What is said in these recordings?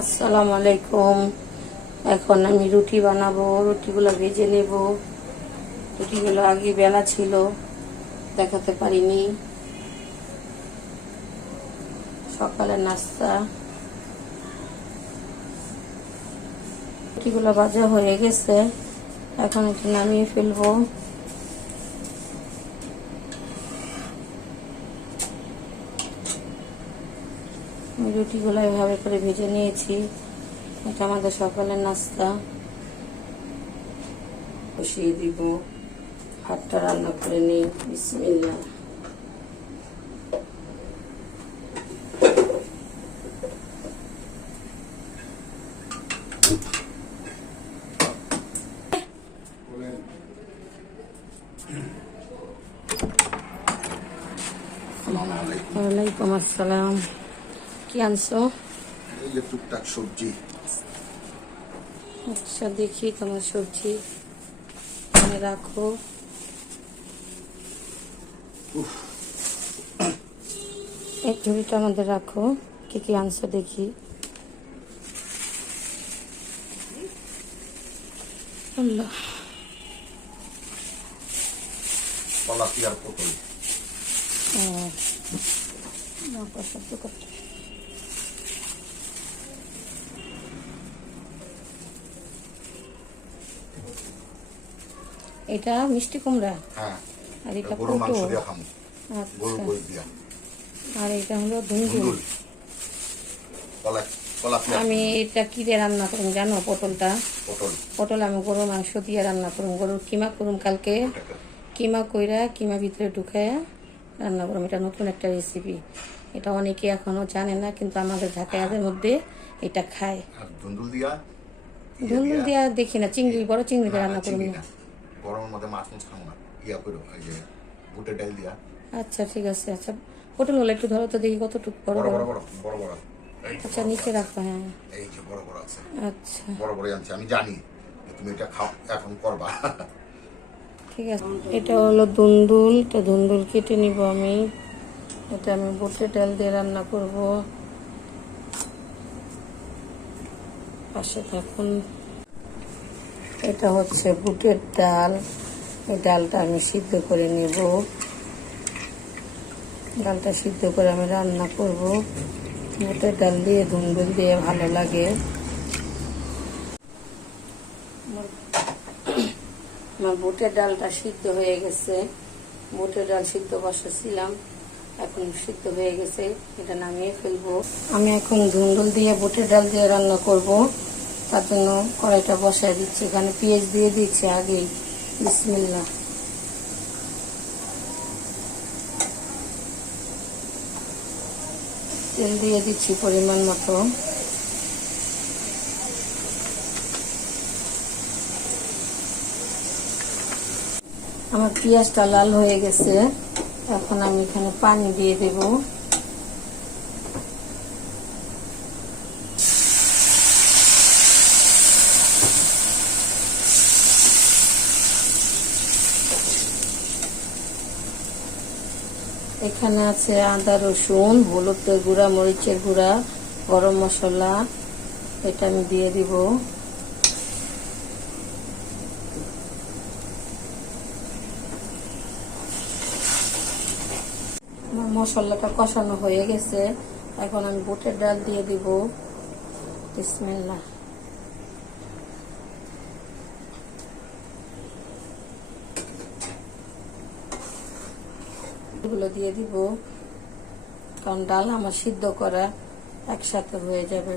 আসসালামু আলাইকুম। এখন আমি রুটি বানাবো, রুটিগুলো ভেজে নেব। রুটিগুলো আগে বেলা ছিল, দেখাতে পারিনি। সকালের নাস্তা। রুটিগুলো ভাজা হয়ে গেছে, এখন একটু নামিয়ে ফেলবো। আমি রুটিগুলো এভাবে করে ভেজে নিয়েছি। এটা আমাদের সকালের নাস্তা। বসিয়ে দিব, ভাতটা রান্না করে নিই। বিসমিল্লাহ। ওয়ালাইকুম আসসালাম। কি আনছো? এই যে টুকটাক সবজি। আচ্ছা, দেখি তোমার সবজি রাখো। এই ঝুড়িটা আমাদের রাখো। কি কি আনছো দেখি। আল্লাহ, কলাপিয়ার পটল। এটা মিষ্টি কুমড়া। হ্যাঁ, আর এটা গরুর মাংস পটল। দিয়া খামু। গরুর আচ্ছা, গোশ দিয়া। আর এটা হলো ধুন্দুল। কলাপিয়া। আমি এটা কি দিয়ে রান্না করুম জানো? পটলটা, পটল পটল আমি গরুর মাংস দিয়ে রান্না করুম। গরুর কিমা করুম কালকে। কিমা কইরা কিমা ভিতরে ঢুকাইয়া রান্না করুম। এটা নতুন একটা রেসিপি। এটা অনেকে এখনো জানে না, কিন্তু আমাদের ঢাকাইয়াদের মধ্যে এটা খায়। আর ধুন্দুল দিয়া। ধুন্দুল দিয়া দেখি না, চিংড়ি, বড় চিংড়ি দিয়ে রান্না করুম না। গরমের মধ্যে মাছ মাছ খামু না। ইয়া করো, এই যে বুটের ডাল দিয়া। আচ্ছা, ঠিক আছে। আচ্ছা, পটলগুলো একটু ধরো তো দেখি কতটুকু বড় বড় বড়। বড় বড় বড়। আচ্ছা, নিচে রাখো। হ্যাঁ, এই যে বড় বড় আছে। আচ্ছা, বড় বড় আনছি, আমি জানি তুমি এটা খাও, এখন করবা। ঠিক আছে। এটা হলো ধুন্দুল। তো ধুন্দুল কেটে নিব আমি। এটা আমি বুটের ডাল দিয়ে রান্না করব। পাশে থাকুন। এটা হচ্ছে বুটের ডাল। এই ডালটা আমি সিদ্ধ করে নেব। ডালটা সিদ্ধ করে আমি রান্না করব। বুটের ডাল দিয়ে ধুন্দুল দিয়ে ভালো লাগে। আমার বুটের ডালটা সিদ্ধ হয়ে গেছে। বুটের ডাল সিদ্ধ বসাচ্ছিলাম, এখন সিদ্ধ হয়ে গেছে। এটা নামিয়ে ফেলবো। আমি এখন ধুন্দুল দিয়ে বুটের ডাল দিয়ে রান্না করব। তার জন্য কড়াইটা বসায় দিচ্ছি। এখানে পেঁয়াজ দিয়ে দিচ্ছি আগেই। বিসমিল্লাহ। তেল দিয়ে দিচ্ছি পরিমাণ মতো। আমার পেঁয়াজটা লাল হয়ে গেছে। এখন আমি এখানে পানি দিয়ে দেব। এখানে আছে আদা, রসুন, হলুদের গুঁড়া, মরিচের গুঁড়া, গরম মশলা। এটা আমি দিয়ে দিব। আমার মশলাটা কষানো হয়ে গেছে। এখন আমি বুটের ডাল দিয়ে দিব। বিসমিল্লাহ। এগুলো দিয়ে দিব, কারণ ডাল আমার সিদ্ধ করা একসাথে হয়ে যাবে।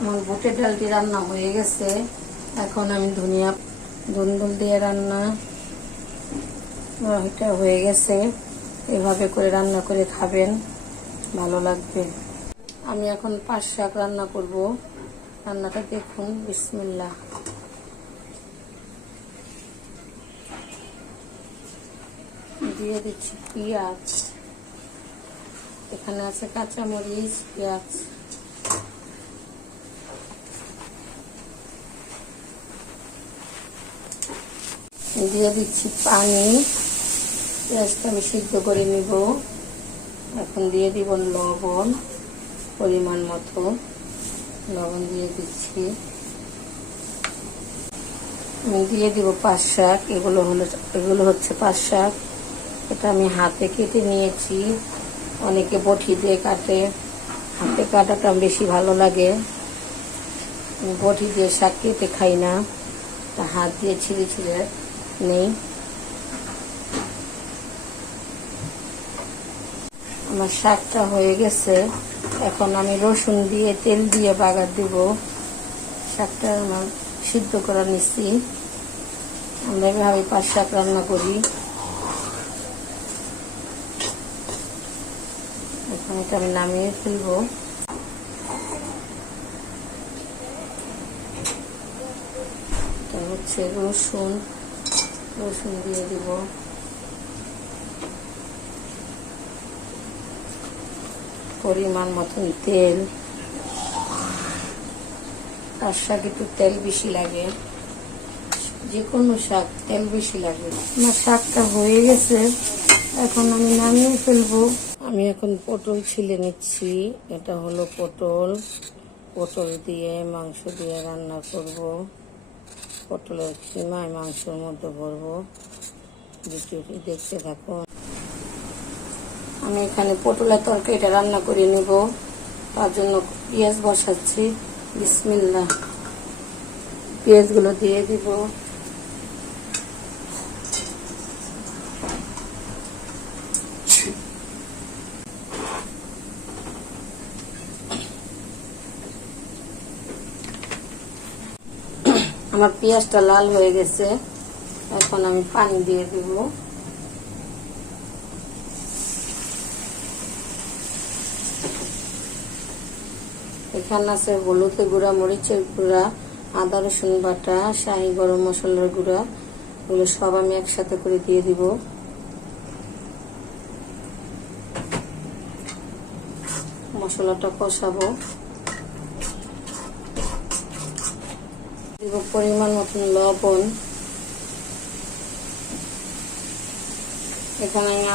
আমার বুটের ডালটি রান্না হয়ে গেছে। এখন আমি ধুন্দুল দিয়ে রান্না, এটা হয়ে গেছে। এভাবে করে রান্না করে খাবেন, ভালো লাগবে। আমি এখন পাঁচ শাক রান্না করব। রান্নাটা দেখুন। বিসমিল্লাহ। দিয়ে দিচ্ছি পেঁয়াজ। এখানে আছে কাঁচামরিচ, পেঁয়াজ। দিয়ে দিচ্ছি পানি। পেঁয়াজটা আমি সিদ্ধ করে নিব। এখন দিয়ে দিব লবণ, পরিমাণ মতো লবণ দিয়ে দিচ্ছি। আমি দিয়ে দিব পাঁচ শাক। এগুলো হচ্ছে পাঁচ শাক। এটা আমি হাতে কেটে নিয়েছি। অনেকে বটি দিয়ে কাটে, হাতে কাটাটা বেশি ভালো লাগে। আমি বটি দিয়ে শাক কেটে খাই না, তা হাত দিয়ে ছিঁড়ে ছিঁড়ে নেই। আমার শাকটা হয়ে গেছে। এখন আমি রসুন দিয়ে তেল দিয়ে বাগার দিব। শাকটা আমার সিদ্ধ করা নিচ্ছি। আমরা এভাবে পাঁচ শাক রান্না করি। এখন এটা আমি নামিয়ে ফেলবো। এটা হচ্ছে রসুন দিয়ে দিব। পরিমাণ মতন তেল। আর শাক একটু তেল বেশি লাগে, যে কোনো শাক তেল বেশি লাগে। আমার শাকটা হয়ে গেছে, এখন আমি নামিয়ে ফেলবো। আমি এখন পটল ছিলে নিচ্ছি। এটা হলো পটল দিয়ে মাংস দিয়ে রান্না করব। পটলের কিমায় মাংসের মধ্যে ভরবো। ভিডিওটি দেখতে থাকুন। আমি এখানে পটলের তরকারিটা রান্না করে নেব। তার জন্য পেঁয়াজ বসাচ্ছি। বিসমিল্লাহ। পেঁয়াজগুলো দিয়ে দিব। আমার পেঁয়াজটা লাল হয়ে গেছে। এখন আমি পানি দিয়ে দিব। এখানে আছে হলুদের গুঁড়া, মরিচের গুঁড়া, আদা রসুন বাটা, শাহি গরম মশলার গুঁড়া। এগুলো সব আমি একসাথে করে দিয়ে দিব। মশলাটা কষাবো। দিব পরিমাণ মতন লবণ। এখানে আমি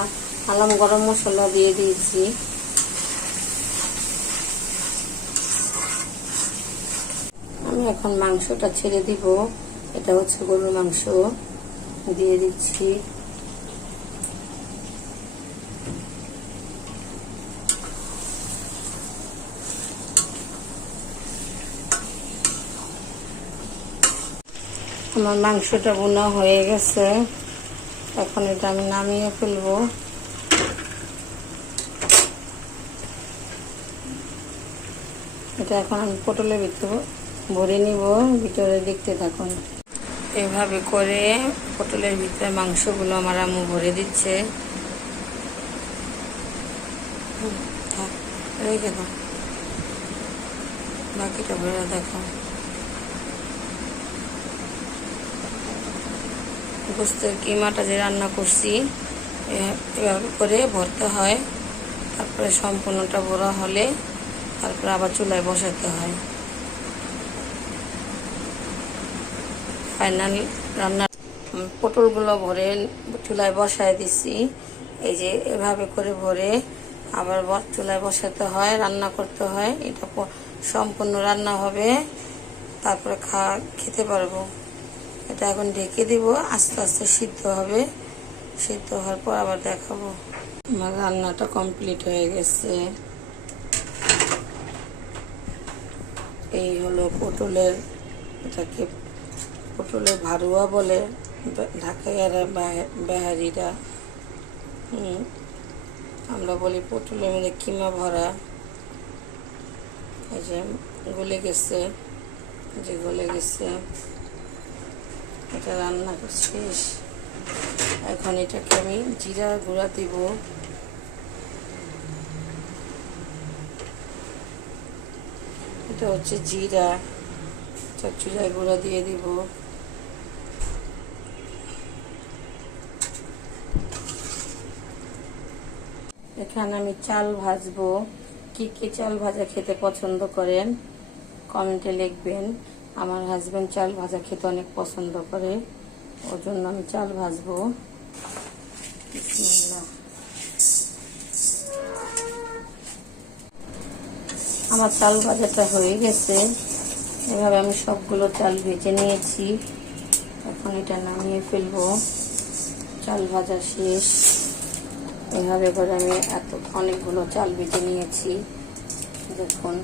আলাম গরম মশলা দিয়ে দিয়েছি। আমি এখন মাংসটা ছেড়ে দিব। এটা হচ্ছে গরুর মাংস, দিয়ে দিচ্ছি। আমার মাংসটা বোনা হয়ে গেছে। এখন এটা আমি নামিয়ে ফেলবো। এটা এখন আমি পটলের ভিতরে ভরে নিব। ভিতরে দেখতে থাকুন। এভাবে করে পটলের ভিতরে মাংসগুলো আমার আম্মু ভরে দিচ্ছে। রেখে দাও, বাকিটা ভরে দেখো। গোস্তের কিমাটা যে রান্না করছি এভাবে করে ভরতে হয়। তারপরে সম্পূর্ণটা ভরা হলে তারপরে আবার চুলায় বসাতে হয়। ফাইনাল রান্না পটলগুলো ভরে চুলায় বসায় দিছি। এই যে এভাবে করে ভরে আবার চুলায় বসাতে হয়, রান্না করতে হয়। এটা সম্পূর্ণ রান্না হবে, তারপরে খেতে পারবো। এটা এখন ঢেকে দিব, আস্তে আস্তে সিদ্ধ হবে। সিদ্ধ হওয়ার পর আবার দেখাবো। আমার রান্নাটা কমপ্লিট হয়ে গেছে। এই হলো পটলের, এটাকে পটলের ভারুয়া বলে ঢাকাইয়ারা বেহারিরা। আমরা বলি পটলের মধ্যে কিমা ভরা। এই যে গলে গেছে, এটা রান্না শেষ। এখন এটাকে আমি জিরা গুঁড়া দিব। এটা হচ্ছে জিরা, চুলায় গুঁড়া দিয়ে দিব। এখানে আমি চাল ভাজবো। কি কি চাল ভাজা খেতে পছন্দ করেন কমেন্টে লিখবেন। আমার হাজবেন্ড চাল ভাজা খেতে অনেক পছন্দ করে। ওর জন্য আমি চাল ভাজবো। বিসমিল্লাহ। আমার চাল ভাজাটা হয়ে গেছে। এভাবে আমি সবগুলো চাল ভেজে নিয়েছি। এখন এটা নামিয়ে ফেলবো। চাল ভাজা শেষ। এভাবে করে আমি অনেকগুলো চাল ভেজে নিয়েছি। দেখুন